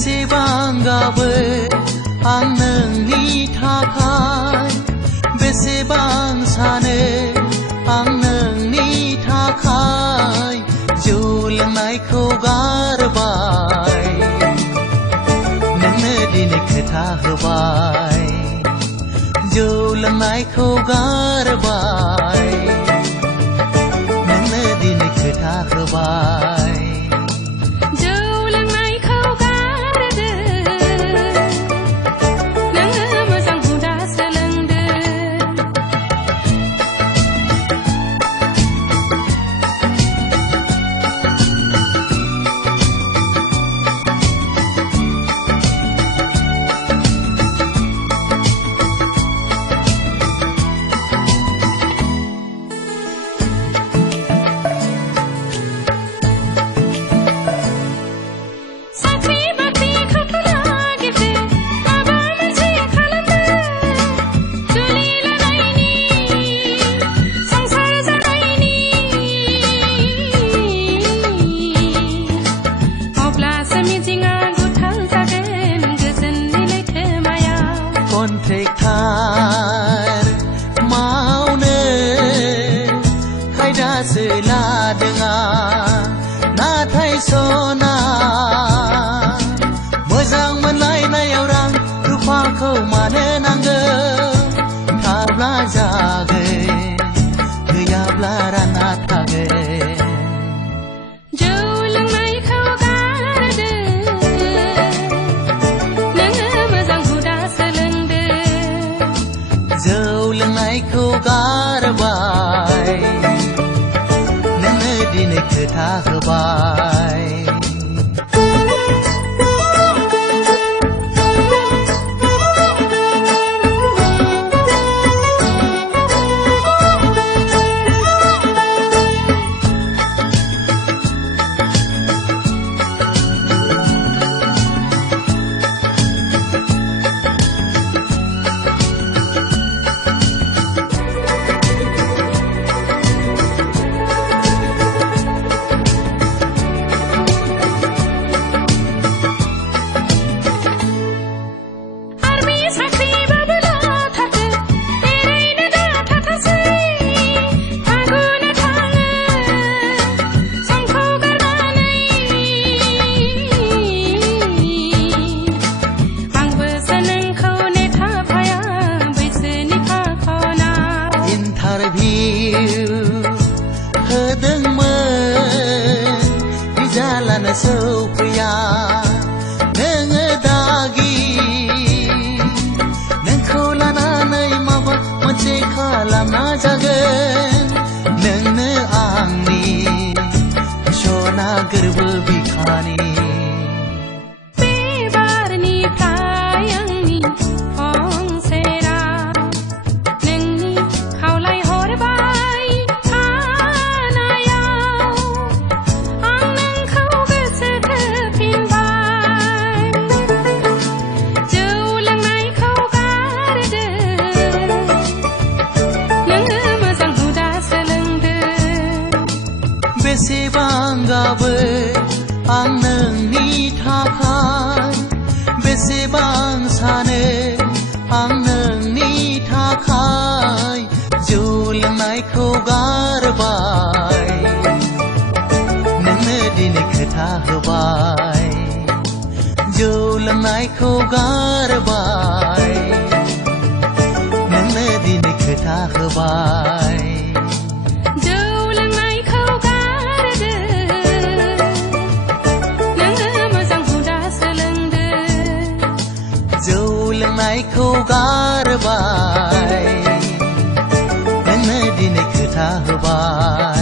बेसेबांगाबो आं नोंनि थाखाय बेसेबां सानो आं नोंनि थाखाय जौ लोंनायखौ गारबाय नोंनो दिनै खोथा होबाय जौ लोंनायखौ गारबाय नोंनो दिनै खोथा होबाय कन्ट्रेक्टार मावनो खायदासो लादों नाथाय सना मोजां मोनलायनायाव रां रुफाखौ मानो नांगौ थाब्ला जागोन गैयाब्ला रानना थागोन जौ लोंनायखौ गारबाय नोंनो दिनै खोथा होबाय जालानो सौफैया नोङो दागि नोंखौ लानानै माबा मोनसे खालामना जागोन नोंनो आंनि सना गोरबो बिखानि बेसेबांगाबो आं नोंनि थाखाय बेसेबां सानो आं नोंनि थाखाय जौ लोंनायखौ गारबाय नोंनो दिनै खोथा होबाय लोंनायखौ गारबाय नोंनो दिनै खोथा होबाय जौ लोंनायखौ गारदो नोङो मोजां हुदा सोलोंदो जौ लोंनायखौ गारबाय नोंनो दिनै खोथा होबाय